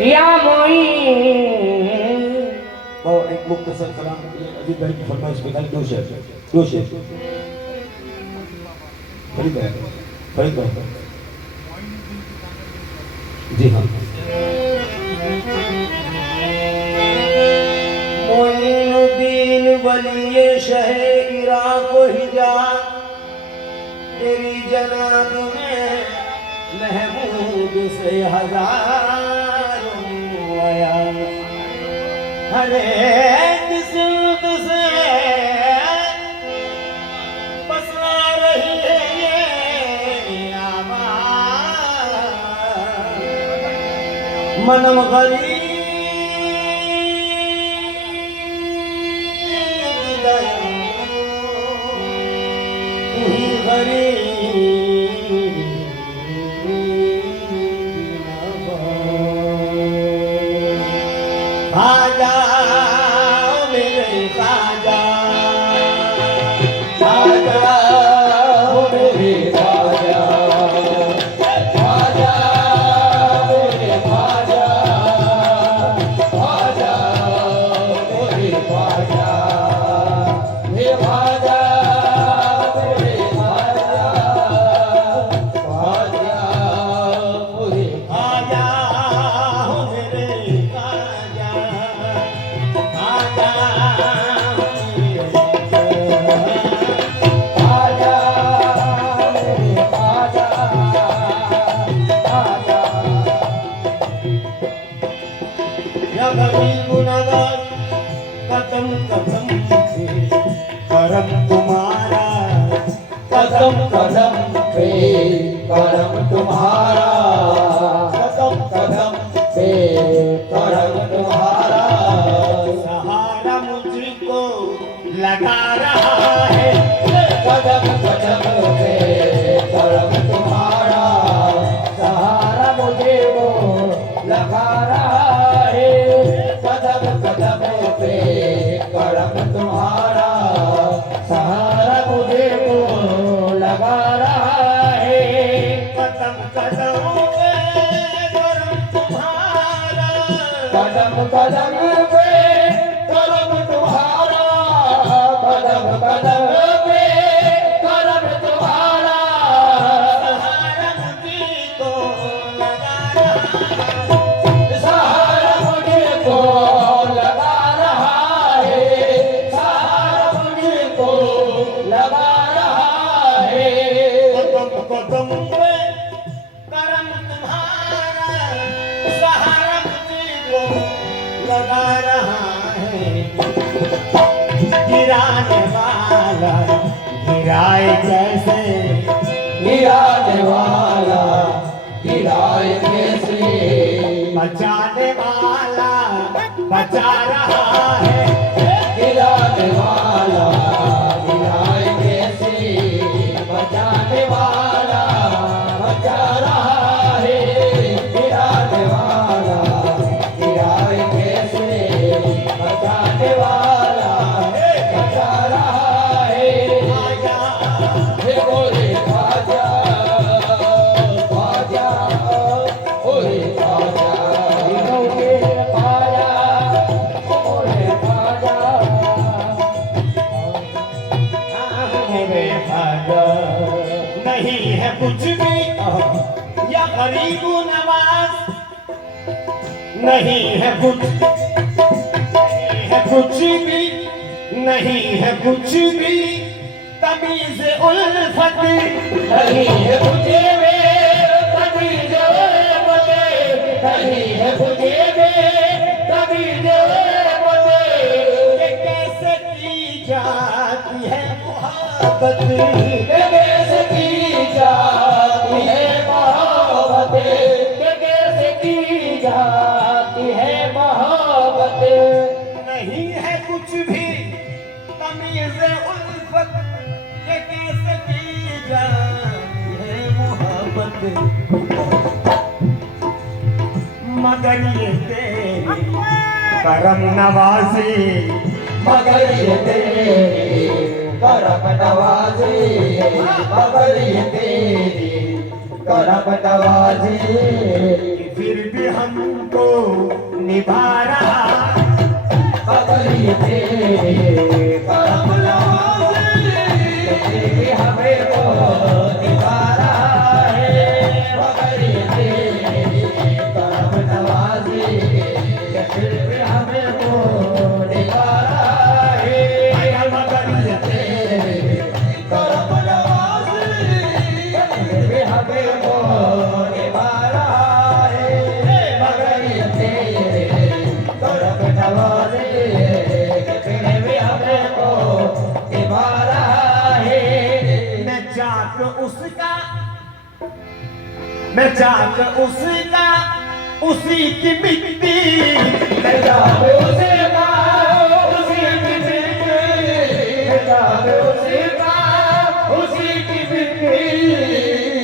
या मोई और एक मुख्तसर कलाम अजीब भाई की फरमाइश पे था दो शेर फरीद भाई जी हाँ मोइनुद्दीन वलिये शहे इराक हिजाज तेरी जनाब में महमूद से हजारों आया हर एक सुध से बसला रही है ये आवाज मनम गरीब तू ही गरीब खाजा मेरे खाजा खाजा मेरे खाजा खाजा मेरे खाजा खाजा मेरे खाजा हे खाजा मेरे खाजा खाजा मेरे खाजा मेरे कदम कदम पे करम तुम्हारा कदम कदम पे करम तुम्हारा कदम कदम पे करम तुम्हारा सहारा मुझको लगा रहा है कदम कदम पे करम तुम्हारा सहारा मुझे वो लगा रहा है कदम कदम पे करम तुम्हारा सहारा मुझे वो लगा रहा है कदम कदम पे करम तुम्हारा कदम कदम पे करम तुम्हारा कदम कदम पे करम तुम्हारा सहारा मुझको लगा सहारा मुझको लगा रहा है सहारा मुझको लगा रहा है कदम कदम पे करम तुम्हारा सहारा मुझको लगा रहा है गिराने वाला गिराए कैसे गिराने वाला गिराए कैसे बचाने वाला बचा रहा है गिराने वाला गिराए कैसे बचाने वाला बचा रहा है गिराने वाला गिराए कैसे बचाने वाला बचा रहा है हे बोले खाजा खाजा ओरे खाजा नहीं है कुछ भी या गरीब नवाज नहीं है कुछ भी नहीं है कुछ भी तमीज उल्फत नहीं है कुछ भी तमीज उल्फत नहीं है कुछ भी तमीज उल्फत ये कैसे की जाती है मोहब्बत कैसे की जाती है मोहब्बत कैसे की जाती है मोहब्बत नहीं है कुछ भी तमीज़ उल्फत ये कैसे की जाती है मोहब्बत मगर ये तेरी करम नवाज़ी मगर ये तेरी करम नवाज़ी मगर ये तेरी करम नवाज़ी फिर भी हमको मैं चाक उसका उसी की मिट्टी, मैं चाक उसका उसी की मिट्टी, मैं चाक उसका उसी की मिट्टी।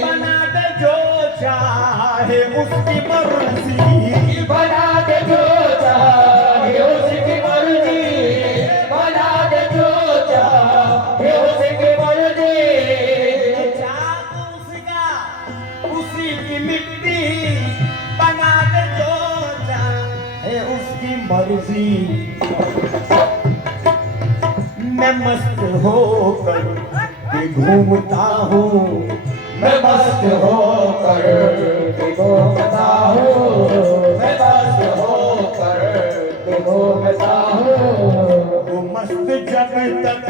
बना दे जो चाहे उसकी मर्जी, बना दे जो चाहे उसकी मर्जी, बना दे जो चाहे उसकी मर्जी। चाक उसका उसी की मिट्टी, बना दे जो चाहे उसकी मर्जी। मैं मस्त होकर के घूमता हूँ, मैं मस्त होकर के घूमता हूँ, मैं मस्त होकर के घूमता हूँ। वो मस्त जब तक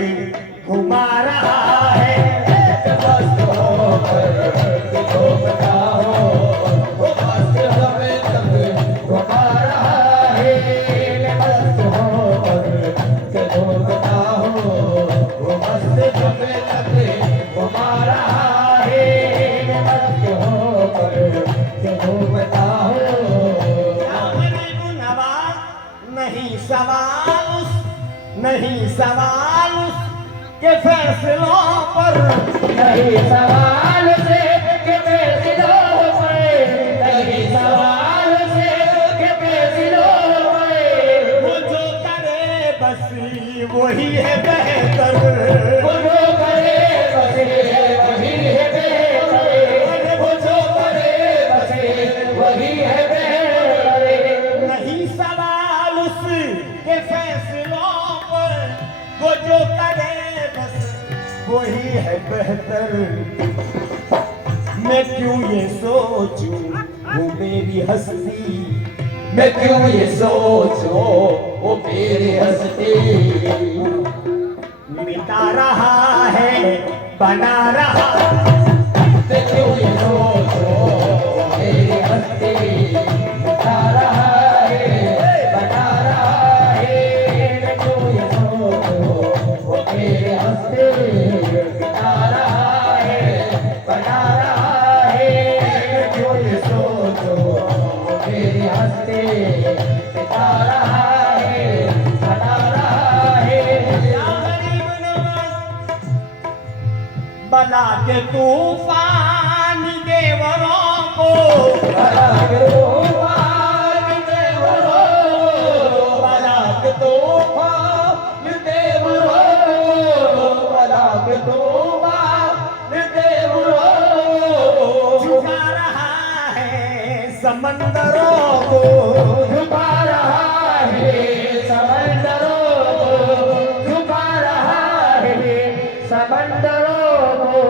घुमा रहा है, मैं मस्त होकर के घूमता हूँ, वो मस्त जब तक घुमा रहा है। मैं मस्त होकर के घूमता हूँ, वो मस्त जब तक घुमा रहा है। मैं मस्त होकर के घूमता हूँ। गरीब नवाज नहीं सवाल उस, नहीं सवाल उस के फैसलों पर, नहीं सवाल से के फैसलों पर, नहीं सवाल से के फैसलों पर। वो जो करे बस वही है बेहतर, वो जो करे बस वही है बेहतर, वो जो करे बस वही है बेहतर। नहीं सवाल उस के फैसलों पर, वो जो करे बस वही है बेहतर। मैं क्यों ये सोचूं वो मेरी हस्ती, मैं क्यों ये सोचूं वो मेरी हस्ती। मिटा रहा है बना रहा, मैं क्यों ये सोचूं वो मेरी हस्ती। बता रहा है बता रहा है। मैं क्यों ये सोचूं वो मेरी हस्ती। बता रहा है बता रहा है। मैं क्यों ये सोचूं वो मेरी हस्ती। बता रहा है बता रहा है। या गरीब नवाज बना के तूफान देवरों को, बना के तूफान देवरों, बना के तूफान देवरों, बना के तूफान देवरों। झुका रहा है समंदरों को, झुका रहा है समंदरों को, झुका रहा है समंदरों को।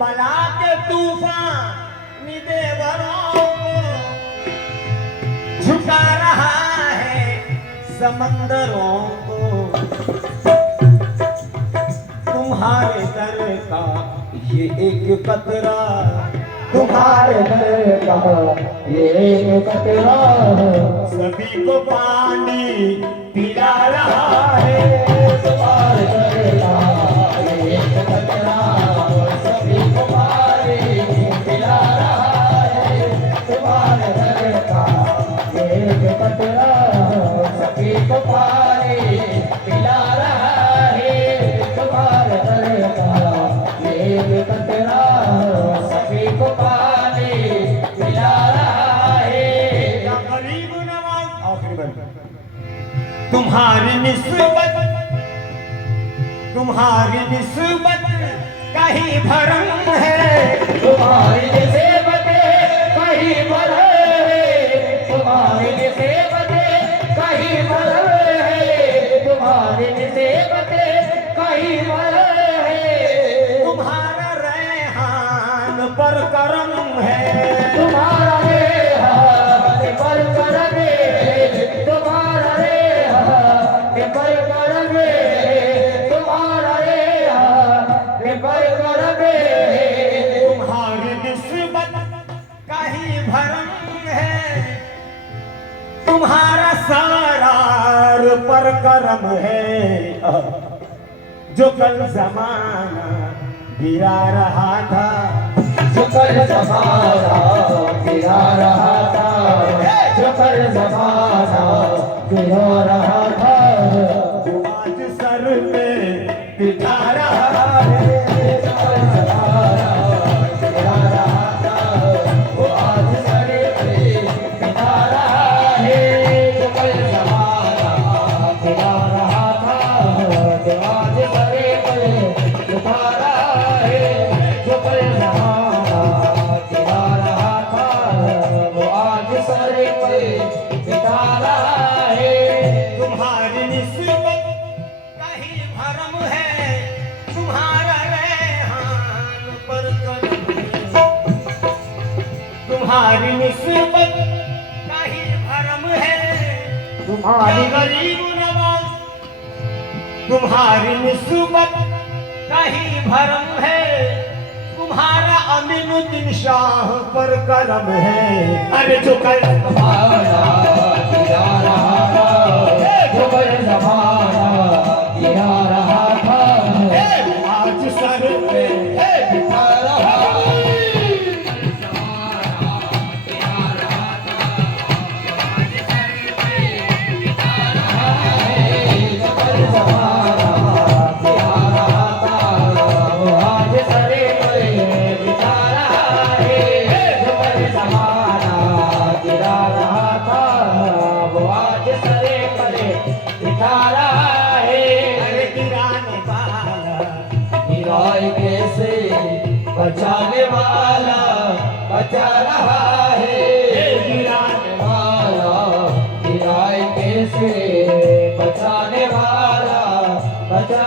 बना के तूफान देवरों को, झुका रहा है समंदरों को। तुम्हारे दर का ये एक कतरा, तुम्हारे दर का ये एक कतरा सभी को पानी पिला रहा है। तुम्हारे दर का ये एक कतरा सभी को पानी पिला रहा है। तुम्हारे दर का ये एक कतरा सभी को पानी पिला रहा है। तुम्हारे दर का ये एक कतरा सभी को पानी पिला रहा है। या गरीब नवाज आखिरी बार तुम्हारी निस्बत, तुम्हारी निस्बत कहीं भरम है, तुम्हारी निस्बत कहीं भरम है। तुम्हारी निस्बत कहीं भरम है। तुम्हारी निस्बत कहीं भरम है। तुम्हारा रेहान पर करम है, तुम्हारा रेहान पर करम है। तुम्हारा रेहान पर करम है। तुम्हारा रेहान पर करम है। तुम्हारी निस्बत कहीं भरम है, तुम्हारा सारार पर करम है। जो कल जमाना गिरा रहा था, जो कर जमाना गिरा रहा था, जो कर जमाना गिरा रहा था, आज सर पे बिठा रहा है। जो कर जमाना गिरा रहा था, वो आज सर पे बिठा रहा है। जो कर जमाना गिरा रहा था, वो आज सर पे बिठा रहा है। जो कर जमाना गिरा रहा था, वो आज सर पे बिठा रहा है। तुम्हारी निस्बत कहीं भरम है, तुम्हारा रेहान पर करम है। तुम्हारी निस्बत कहीं भरम है, तुम्हारी गरीब नवाज। तुम्हारी निस्बत कहीं भरम है, तुम्हारा अमीनुद्दीन शाह पर कलम है। अरे जो कल जमाना गिरा रहा था, जो कर जमाना गिरा रहा था, आज सर पे बिठा रहा है। जो कर जमाना गिरा रहा था, वो आज सर पे बिठा रहा है। जो कर जमाना गिरा रहा था, वो आज सर पे बिठा रहा है। अरे गिराने वाला गिराए कैसे बचाने वाला बचा रहा है। गिराने वाला गिराए कैसे बचाने वाला बचा